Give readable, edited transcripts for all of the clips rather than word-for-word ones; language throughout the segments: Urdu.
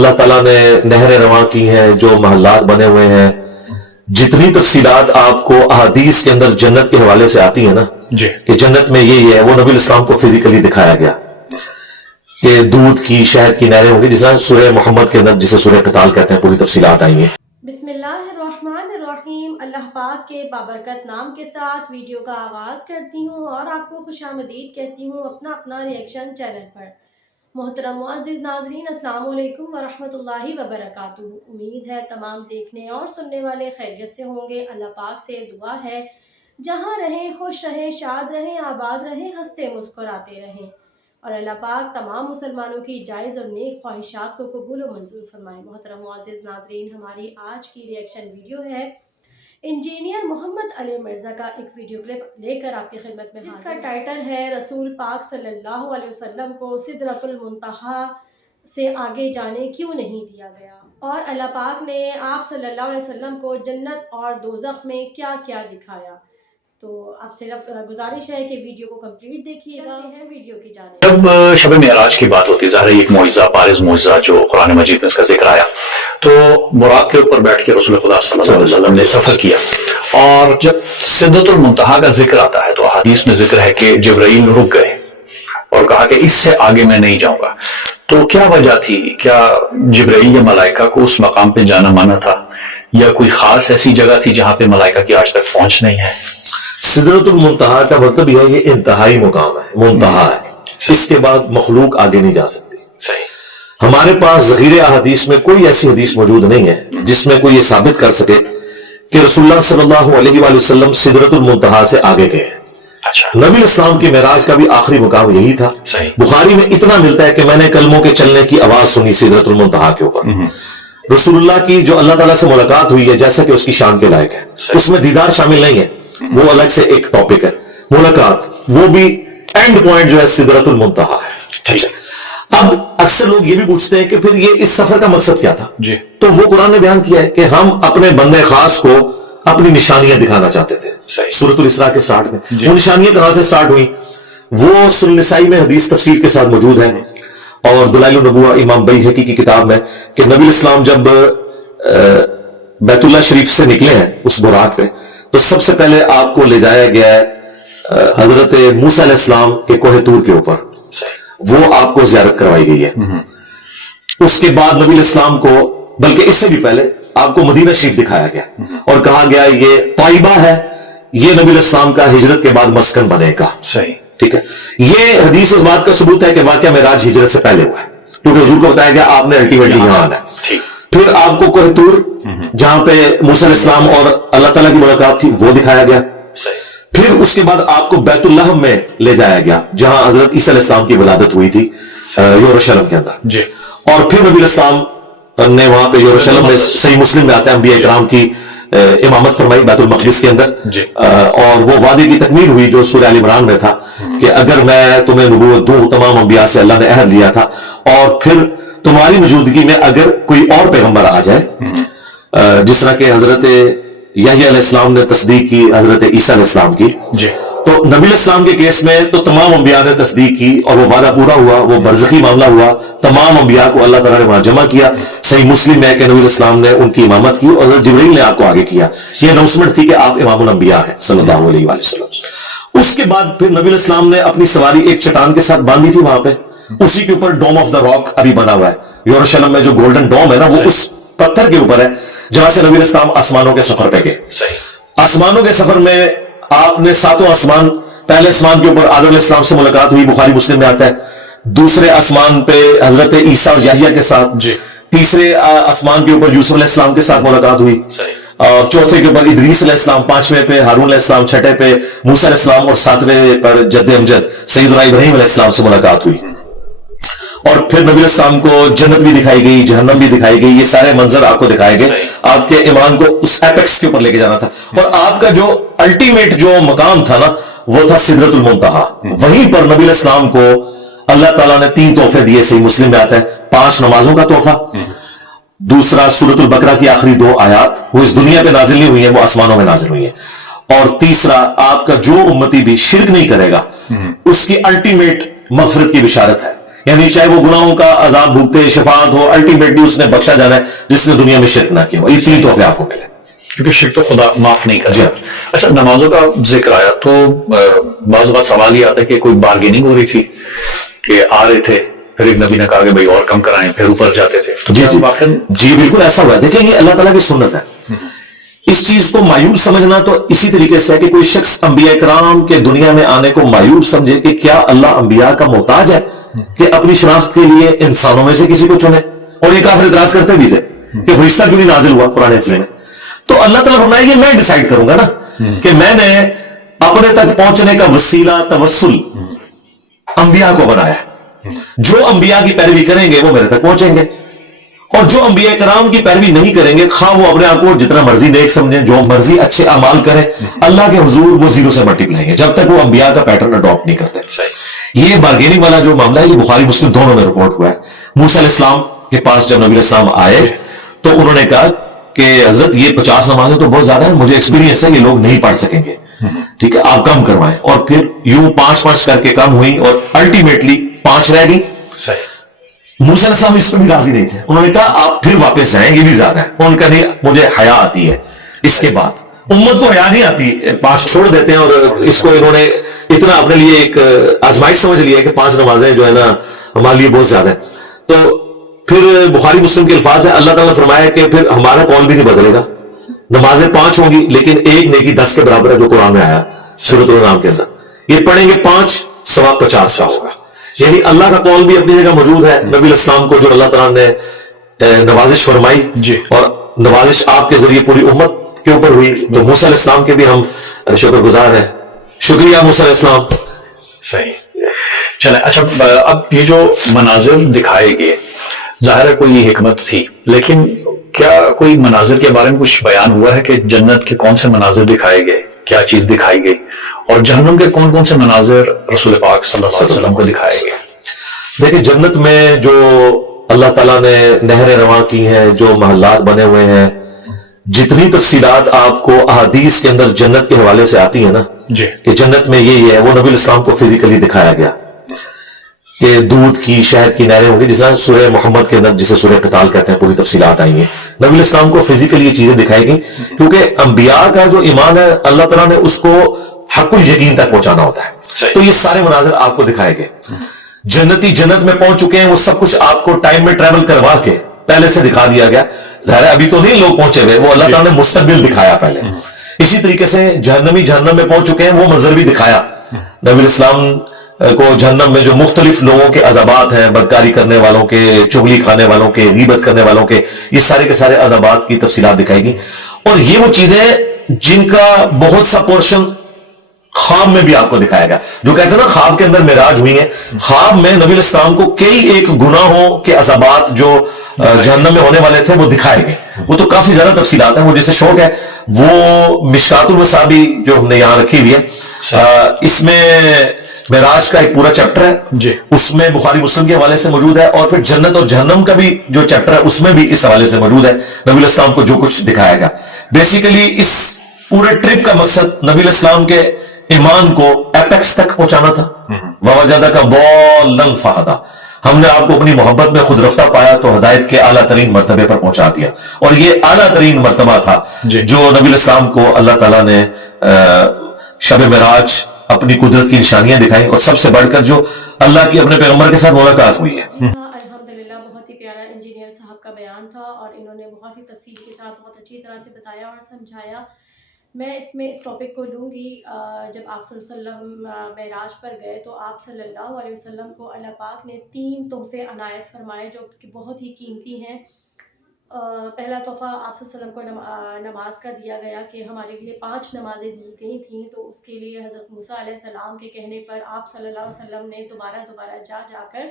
اللہ تعالیٰ نے نہریں رواں کی ہیں، جو محلات بنے ہوئے ہیں، جتنی تفصیلات آپ کو احادیث کے اندر جنت کے حوالے سے آتی ہیں نا جی کہ جنت میں یہ ہے، وہ نبی الاسلام کو فزیکلی دکھایا گیا کہ دودھ کی شہد کی نہریں ہوں گی، جس طرح سورہ محمد کے اندر جسے سورہ قتال کہتے ہیں، پوری تفصیلات آئی ہیں۔ بسم اللہ الرحمن الرحیم۔ اللہ پاک کے بابرکت نام کے ساتھ ویڈیو کا آغاز کرتی ہوں اور آپ کو خوش آمدید کہتی ہوں اپنا ریئیکشن چینل پر۔ محترم معزز ناظرین، السلام علیکم ورحمۃ اللہ وبرکاتہ۔ امید ہے تمام دیکھنے اور سننے والے خیریت سے ہوں گے۔ اللہ پاک سے دعا ہے جہاں رہیں خوش رہیں، شاد رہیں، آباد رہیں، ہنستے مسکراتے رہیں، اور اللہ پاک تمام مسلمانوں کی جائز اور نیک خواہشات کو قبول و منظور فرمائے۔ محترم معزز ناظرین، ہماری آج کی ریئیکشن ویڈیو ہے انجینئر محمد علی مرزا کا ایک ویڈیو کلپ لے کر آپ کی خدمت میں، جس کا ٹائٹل ہے رسول پاک صلی اللہ علیہ وسلم کو سدرۃ المنتہا سے آگے جانے کیوں نہیں دیا گیا، اور اللہ پاک نے آپ صلی اللہ علیہ وسلم کو جنت اور دوزخ میں کیا کیا دکھایا۔ تو آپ سے گزارش ہے کہ ویڈیو کو کمپلیٹ دیکھیے گا۔ ہیں ویڈیو کی جانب۔ جب شب معراج کی بات ہوتی ہے، ظاہر ایک معجزہ، بارز معجزہ جو قرآن مجید میں اس کا ذکر آیا، تو براق کے اوپر بیٹھ کے رسول خدا صلی اللہ علیہ وسلم نے سفر کیا، اور جب سدرۃ المنتہا کا ذکر آتا ہے تو حدیث میں ذکر ہے کہ جبرائیل رک گئے اور کہا کہ اس سے آگے میں نہیں جاؤں گا۔ تو کیا وجہ تھی؟ کیا جبرائیل یا ملائکہ کو اس مقام پہ جانا منع تھا، یا کوئی خاص ایسی جگہ تھی جہاں پہ ملائکہ کی آج تک پہنچ نہیں ہے؟ سدرۃ المنتہا کا مطلب یہ ہے، یہ انتہائی مقام ہے، منتہا ہے، اس کے بعد مخلوق آگے نہیں جا سکتی۔ صحیح۔ ہمارے پاس ذخیرہ احادیث میں کوئی ایسی حدیث موجود نہیں ہے جس میں کوئی یہ ثابت کر سکے کہ رسول اللہ صلی اللہ علیہ وآلہ وسلم سدرۃ المنتہا سے آگے گئے ہیں۔ اچھا، نبی اسلام کی معراج کا بھی آخری مقام یہی تھا۔ صحیح۔ بخاری میں اتنا ملتا ہے کہ میں نے کلموں کے چلنے کی آواز سنی سدرۃ المنتہا کے اوپر۔ رسول اللہ کی جو اللہ تعالیٰ سے ملاقات ہوئی ہے، جیسا کہ اس کی شان کے لائق ہے، اس میں دیدار شامل نہیں ہے، وہ الگ سے ایک ٹاپک ہے۔ ملاقات وہ بھی اینڈ پوائنٹ جو ہے سدرۃ المنتہا ہے۔ اب اکثر لوگ یہ بھی پوچھتے ہیں کہ پھر یہ اس سفر کا مقصد کیا تھا؟ جی۔ تو وہ قرآن نے بیان کیا ہے کہ ہم اپنے بندے خاص کو اپنی نشانیاں دکھانا چاہتے تھے۔ صحیح۔ سورۃ الاسراء کے سٹارٹ میں وہ نشانیاں کہاں سے سٹارٹ ہوئی؟ وہ سنن نسائی میں حدیث تفسیر کے ساتھ موجود ہے، اور دلائل النبوہ امام بیہقی کی کتاب میں، کہ نبی اسلام جب بیت اللہ شریف سے نکلے ہیں اس براق پہ، تو سب سے پہلے آپ کو لے جایا گیا ہے حضرت موسیٰ علیہ السلام کے کوہ طور کے اوپر، وہ آپ کو زیارت کروائی گئی ہے۔ اس کے بعد نبی اسلام کو، بلکہ اس سے بھی پہلے، آپ کو مدینہ شریف دکھایا گیا اور کہا گیا یہ طیبہ ہے، یہ نبی اسلام کا ہجرت کے بعد مسکن بنے گا۔ صحیح، ٹھیک ہے۔ یہ حدیث اس بات کا ثبوت ہے کہ واقعہ معراج ہجرت سے پہلے ہوا ہے، کیونکہ حضور کو بتایا گیا آپ نے الٹیمیٹلی یہاں آنا ہے۔ پھر آپ کو کوہ طور، جہاں پہ موسیٰ علیہ السلام اور اللہ تعالیٰ کی ملاقات تھی، وہ دکھایا گیا۔ پھر اس کے بعد آپ کو بیت اللہ میں لے جایا گیا، جہاں حضرت عیسیٰ علیہ السلام کی ولادت ہوئی تھی یروشلم کے اندر۔ جی۔ اور پھر نبی الاسلام نے وہاں پہ یروشلم میں، صحیح مسلم میں آتا ہے، انبیاء کرام کی امامت فرمائی بیت المقدس کے اندر، اور وہ وعدے کی تکمیل ہوئی جو سورہ آل عمران میں تھا کہ اگر میں تمہیں نبوت دوں، تمام انبیاء سے اللہ نے عہد لیا تھا، اور پھر تمہاری موجودگی میں اگر کوئی اور پیغمبر آ جائے، جس طرح کہ حضرت یحییٰ علیہ السلام نے تصدیق کی حضرت عیسیٰ علیہ السلام کی، تو نبی الاسلام کے کیس میں تو تمام انبیاء نے تصدیق کی اور وہ وعدہ پورا ہوا، وہ برزخی معاملہ ہوا، تمام انبیاء کو اللہ تعالیٰ نے وہاں جمع کیا۔ صحیح مسلم میں کہ نبی الاسلام نے ان کی امامت کی اور حضرت جبرائیل نے آپ کو آگے کیا۔ یہ اناؤنسمنٹ تھی کہ آپ امام الانبیاء ہیں صلی اللہ علیہ وآلہ وسلم۔ اس کے بعد پھر نبی الاسلام نے اپنی سواری ایک چٹان کے ساتھ باندھی تھی وہاں پہ، اسی کے اوپر ڈوم آف دا راک ابھی بنا ہوا ہے یروشلم میں، جو گولڈن ڈوم ہے نا، وہ اس پتھر کے اوپر ہے جہاں سے نبی الاسلام آسمانوں کے سفر پہ گئے۔ آسمانوں کے سفر میں آپ نے ساتوں آسمان، پہلے آسمان کے اوپر آدم علیہ السلام سے ملاقات ہوئی، بخاری مسلم میں آتا ہے، دوسرے آسمان پہ حضرت عیسیٰ اور یحییٰ کے ساتھ، تیسرے آسمان کے اوپر یوسف علیہ السلام کے ساتھ ملاقات ہوئی، اور چوتھے کے اوپر ادریس علیہ السلام، پانچویں پہ ہارون علیہ السلام، چھٹے پہ موسیٰ علیہ السلام، اور ساتویں پر جد امجد سیدنا ابراہیم علیہ السلام سے ملاقات ہوئی۔ اور پھر نبی الاسلام کو جنت بھی دکھائی گئی، جہنم بھی دکھائی گئی، یہ سارے منظر آپ کو دکھائے گئے۔ آپ کے ایمان کو اس ایپیکس کے اوپر لے کے جانا تھا، اور آپ کا جو الٹیمیٹ جو مقام تھا نا، وہ تھا سدرۃ المنتہا۔ وہیں پر نبی الاسلام کو اللہ تعالیٰ نے 3 تحفے دیے، صحیح مسلم میں آتا ہے، 5 نمازوں کا تحفہ، دوسرا سورۃ البقرہ کی آخری 2 آیات، وہ اس دنیا پہ نازل نہیں ہوئی ہیں، وہ آسمانوں میں نازل ہوئی ہیں، اور تیسرا آپ کا جو امتی بھی شرک نہیں کرے گا، اس کی الٹیمیٹ مغفرت کی بشارت ہے یعنی چاہے وہ گناہوں کا عذاب بھوگتے شفاعت ہو بعد اس نے بخشا جانا ہے جس نے دنیا میں شرک نہ کیا ہو. یہ تین تحفے آپ کو ملے کیونکہ شرک تو خدا معاف نہیں جی. کرے. اچھا نمازوں کا ذکر آیا تو بعض اوقات سوال یہ آتا ہے کہ کوئی بارگیننگ ہو رہی تھی کہ آ رہے تھے پھر ایک نبی نے کہا کہ بھائی اور کم کرائیں پھر اوپر جاتے تھے. جی جی جی بالکل ایسا ہوا ہے. دیکھیں یہ اللہ تعالیٰ کی سنت ہے. اس چیز کو مایوب سمجھنا تو اسی طریقے سے ہے کہ کوئی شخص انبیاء کرام کے دنیا میں آنے کو مایوب سمجھے کہ کیا اللہ انبیاء کا محتاج ہے کہ اپنی شناخت کے لیے انسانوں میں سے کسی کو چنے. اور یہ کافر اعتراض کرتے بھی تھے کہ فرشتہ کیوں نہیں نازل ہوا قرآن حکیم میں. تو اللہ تعالیٰ فرمائے کہ میں ڈیسائیڈ کروں گا نا کہ میں نے اپنے تک پہنچنے کا وسیلہ توسل انبیاء کو بنایا ہے. جو انبیاء کی پیروی کریں گے وہ میرے تک پہنچیں گے اور جو انبیاء کرام کی پیروی نہیں کریں گے خواہ وہ اپنے آپ کو جتنا مرضی نیک سمجھیں جو مرضی اچھے اعمال کریں اللہ کے حضور وہ زیرو سے ملٹی پلائیں گے جب تک وہ انبیاء کا پیٹرن اڈاپٹ نہیں کرتے. یہ بارگیننگ والا جو معاملہ ہے یہ بخاری مسلم دونوں میں رپورٹ ہوا ہے. موسیٰ علیہ السلام کے پاس جب نبی علیہ السلام آئے تو انہوں نے کہا کہ حضرت یہ 50 نمازیں تو بہت زیادہ ہیں مجھے ایکسپیرینس ہے یہ لوگ نہیں پڑھ سکیں گے ٹھیک ہے آپ کم کروائیں. اور پھر یوں 5 کر کے کم ہوئی اور الٹیمیٹلی 5 رہ گئی. موسیٰ علیہ السلام اس پر بھی راضی نہیں تھے. انہوں نے کہا آپ پھر واپس جائیں یہ بھی زیادہ ہے. انہوں نے کہا نہیں مجھے حیا آتی ہے. اس کے بعد امت کو حیا نہیں آتی 5 چھوڑ دیتے ہیں اور اس کو انہوں نے اتنا اپنے لیے ایک آزمائش سمجھ لیا کہ 5 نمازیں جو ہے نا ہمارے لیے بہت زیادہ ہیں. تو پھر بخاری مسلم کے الفاظ ہے اللہ تعالیٰ نے فرمایا کہ پھر ہمارا قول بھی نہیں بدلے گا. نمازیں 5 ہوں گی لیکن ایک نیکی 10 کے برابر ہے جو قرآن میں آیا سورۃ الانعام کے اندر. یہ پڑھیں گے 5 ثواب 50 کا ہوگا. یعنی اللہ کا قول بھی اپنی جگہ موجود ہے. نبی علیہ السلام کو جو اللہ تعالیٰ نے نوازش فرمائی اور نوازش آپ کے ذریعے پوری امت کے اوپر ہوئی تو موسیٰ علیہ السلام کے بھی ہم شکر گزار ہیں. شکریہ موسیٰ علیہ السلام. صحیح چلیں. اچھا اب یہ جو مناظر دکھائے گئے ظاہر ہے کوئی حکمت تھی لیکن کیا کوئی مناظر کے بارے میں کچھ بیان ہوا ہے کہ جنت کے کون سے مناظر دکھائے گئے کیا چیز دکھائی گئی اور جہنم کے کون سے مناظر رسول پاک صلی اللہ علیہ وسلم کو دکھائے گئے؟ دیکھیں جنت میں جو اللہ تعالیٰ نے نہریں رواں کی ہیں جو محلات بنے ہوئے ہیں جتنی تفصیلات آپ کو احادیث کے اندر جنت کے حوالے سے آتی ہیں نا کہ جنت میں یہ ہے وہ نبی الاسلام کو فزیکلی دکھایا گیا کہ دودھ کی شہد کی نہریں ہوں گی جس طرح سورہ محمد کے اندر جسے سورہ قتال کہتے ہیں پوری تفصیلات آئی ہیں. نبی الاسلام کو فزیکلی یہ چیزیں دکھائی گئی کیونکہ انبیاء کا جو ایمان ہے اللہ تعالیٰ نے اس کو حق الیقین تک پہنچانا ہوتا ہے. تو یہ سارے مناظر آپ کو دکھائے گئے. جنتی جنت میں پہنچ چکے ہیں وہ سب کچھ آپ کو ٹائم میں ٹریول کروا کے پہلے سے دکھا دیا گیا. ظاہر ہے ابھی تو نہیں لوگ پہنچے ہوئے وہ اللہ تعالیٰ نے مستقبل دکھایا پہلے. اسی طریقے سے جہنمی جہنم میں پہنچ چکے ہیں وہ منظر بھی دکھایا. نبی الاسلام کو جہنم میں جو مختلف لوگوں کے عذابات ہیں بدکاری کرنے والوں کے چغلی کھانے والوں کے غیبت کرنے والوں کے یہ سارے کے سارے عذابات کی تفصیلات دکھائے گی. اور یہ وہ چیزیں جن کا بہت سا پورشن خواب میں بھی آپ کو دکھایا گیا. جو کہتے ہیں نا خواب کے اندر معراج ہوئی ہیں خواب میں نبی الاسلام کو کئی ایک گناہوں کے عذابات جو جہنم میں ہونے والے تھے وہ دکھائے گئے. وہ تو کافی زیادہ تفصیلات ہیں. وہ جیسے شوق ہے وہ مشکات المصابیح جو ہم نے یہاں رکھی ہوئی ہے اس میں معراج کا ایک پورا چیپٹر ہے اس میں بخاری مسلم کے حوالے سے موجود ہے اور پھر جنت اور جہنم کا بھی جو چیپٹر ہے اس میں بھی اس حوالے سے موجود ہے. نبی علیہ السلام کو جو کچھ دکھایا گیا بیسیکلی اس پورے ٹرپ کا مقصد نبی علیہ السلام کے ایمان کو ایپیکس تک پہنچانا تھا. ووجدک ضالا فہدی ہم نے آپ کو اپنی محبت میں خود رفتہ پایا تو ہدایت کے اعلیٰ ترین مرتبے پر پہنچا دیا. اور یہ اعلیٰ ترین مرتبہ تھا جو نبی علیہ السلام کو اللہ تعالیٰ نے شب معراج اپنی قدرت کی نشانیاں دکھائیں اور سب سے بڑھ کر جو اللہ کی اپنے پیغمبر کے ساتھ ملاقات ہوئی ہے. الحمدللہ بہت ہی پیارا انجینئر صاحب کا بیان تھا اور انہوں نے بہت ہی تفصیل کے ساتھ بہت اچھی طرح سے بتایا اور سمجھایا. میں اس ٹاپک کو لوں گی. جب آپ صلی اللہ علیہ وسلم معراج پر گئے تو آپ صلی اللہ علیہ وسلم کو اللہ پاک نے 3 تحفے عنایت فرمائے جو کہ بہت ہی قیمتی ہیں. پہلا تحفہ آپ صلی اللہ علیہ وسلم کو نماز کا دیا گیا کہ ہمارے لیے 5 نمازیں دی گئی تھیں تو اس کے لیے حضرت موسیٰ علیہ السلام کے کہنے پر آپ صلی اللہ علیہ وسلم نے دوبارہ جا کر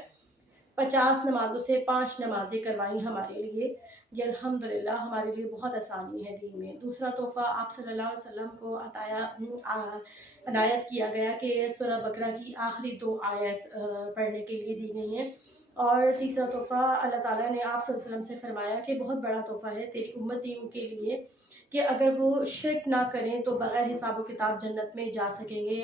50 نمازوں سے 5 نمازیں کروائیں ہمارے لیے. یہ الحمدللہ ہمارے لیے بہت آسانی ہے دین میں. دوسرا تحفہ آپ صلی اللہ علیہ وسلم کو عنایت کیا گیا کہ سورہ بقرہ کی آخری 2 آیت پڑھنے کے لیے دی گئی ہیں. اور تیسرا تحفہ اللہ تعالیٰ نے آپ صلی اللہ علیہ وسلم سے فرمایا کہ بہت بڑا تحفہ ہے تیری امتیوں کے لیے کہ اگر وہ شرک نہ کریں تو بغیر حساب و کتاب جنت میں جا سکیں گے.